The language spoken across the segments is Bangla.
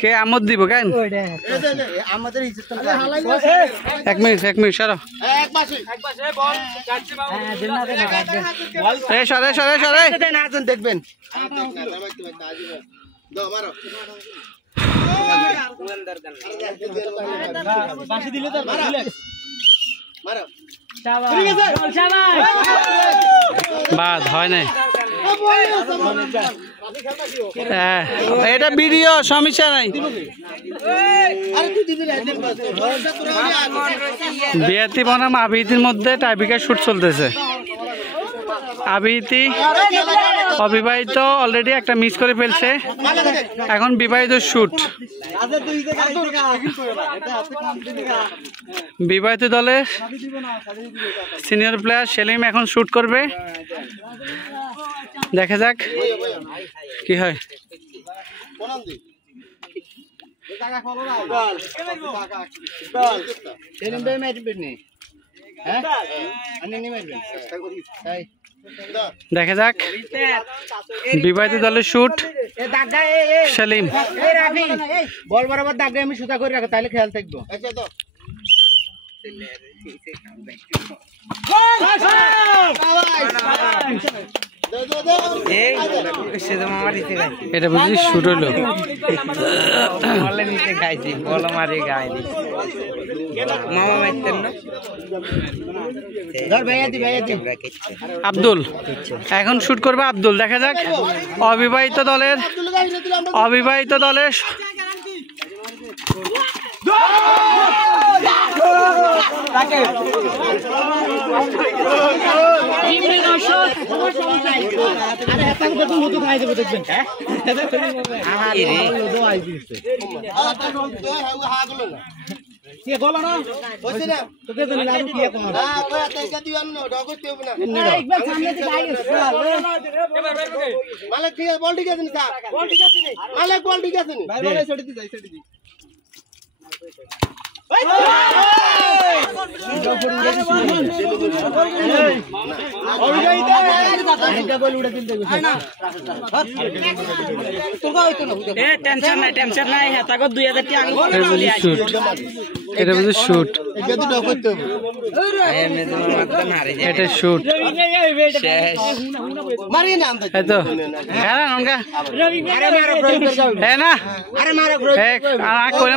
কে আমদ দিব কেন এক মিনিট সরো সরে সরে সরে দেখবেন বাদ হয় নাই এটা ভিডিও সমস্যা নাই বিয়াতি বনাম আবিতির মধ্যে টাইব্রেকার শুট চলতেছে আবিতি অবিবাহিত অলরেডি একটা মিস করে ফেলছে এখন বিবাহিত শুট বিবাহিত দলের সিনিয়র প্লেয়ার সেলিম এখন শুট করবে দেখা যাক কি হয় দেখা যাক বিবাহিত দলের শুট সেলিম বল বরাবর দাগে আমি সুতা করে রাখো তাহলে খেয়াল থাকবো এটা বুঝি শুট হলো আব্দুল এখন শুট করবে আব্দুল দেখা যাক অবিবাহিত দলের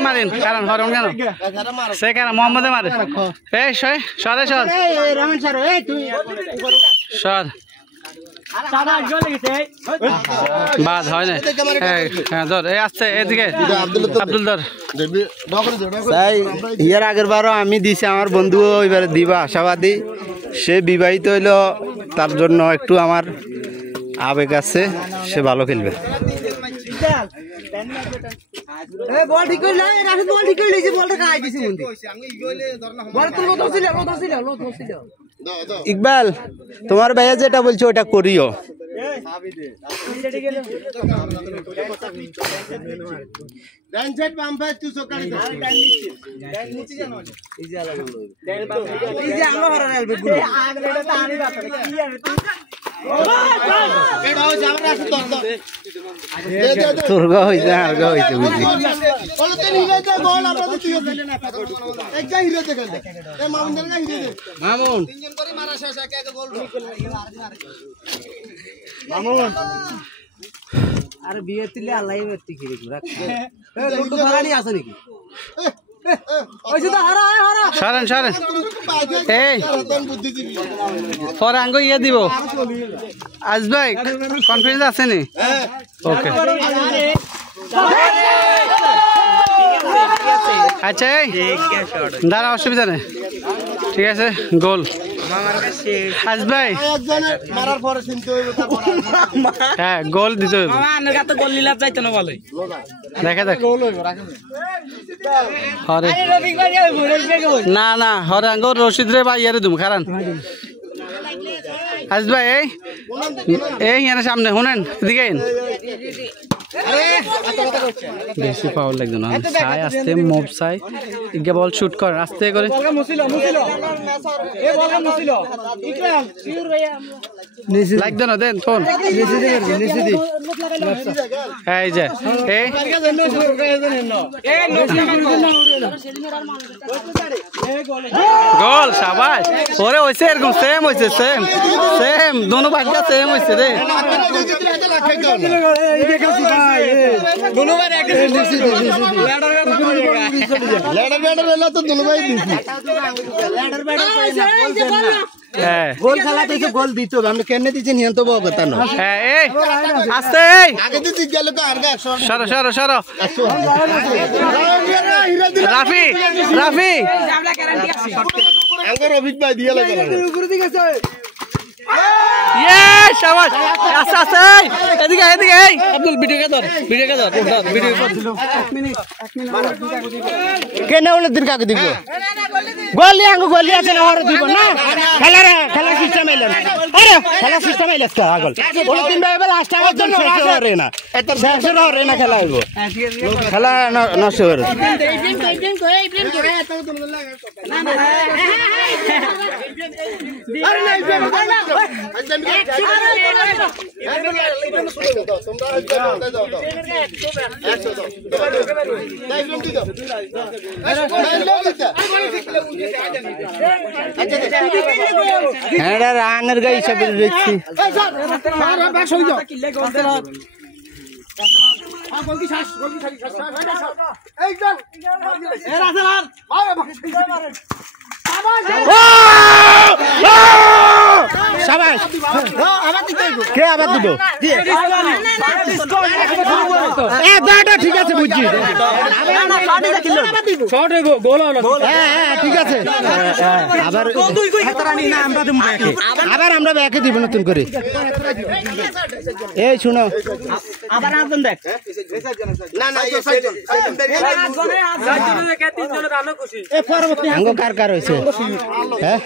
মারিন কারণ হরণ কেন সে কেন মোহাম্মদে মারে এই সরে সর বাদ হয় না ধর এই আসছে এদিকে আব্দুল ধর ইয়ার আগের বারও আমি দিছি আমার বন্ধু এবারে দিবা আশাবাদী সে বিবাহিত হইল তার জন্য একটু আমার আবেগ আছে সে ভালো খেলবে ইকবাল তোমার ভাইয়া যেটা বলছো ওটা করিও আরে বিয়ে তিলে আল্লাহ আছে নাকি ইয়ে দিব আজ ভাই কনফিডেন্স আছে নি ওকে আচ্ছা দাঁড়া অসুবিধা নেই ঠিক আছে গোল আজ ভাই হ্যাঁ গোল দিতে হবে দেখা যাক না না হরে আঙ্গ রশিদ রে ভাই ইয়ারে দুম খারান আজ ভাই এই সামনে শুনেন এদিকে বেশি পাওয়ার লাগবে না সাই আস্তে মুভ সাই ইগে বল শুট কর আস্তে করে লাগবে না দেন ফোন এই যে এই গোল শাবাশ ওরে হইছে এরকম সেম হইছে সেম সেম দোনো ভাগটা সেম হইছে রে গোল খেলা তো গোল দিতে হবে আমরা কেন দিচ্ছি নিয়ন্ত কথা না আস্তে আগে দিতে গেলে তো আর সরো সরো সরো রাফি রাফি আঙ্গর অভিক ভাই দিয়ে লাগে ইয়ে শাবাশ আস্তে আস্তে এদিকে এদিকে এই আব্দুল ভিডিও ধর ভিডিও কেন ওলে দিন কাকে দিব গোলি আঙ্গ গোলি আছে না ওরে দিব না খেলা সিস্টেম আইলাম আরে খেলা সিস্টেম আইলাস কা আগল ওলে দিন ভাই লাস্ট টাইম তো শেষ হরে না এত শেষ হরে না খেলা হইব খেলা নষ্ট হরে আরে না হ্যাঁ রানের গাই হিসাবে দেখছি কে আবার দিব ঠিক আছে বুঝছি ঠিক আছে আবার আমরা ব্যাকে দিব নতুন করে এই শুনো আবার একজন দেখ কার কার হয়েছে হ্যাঁ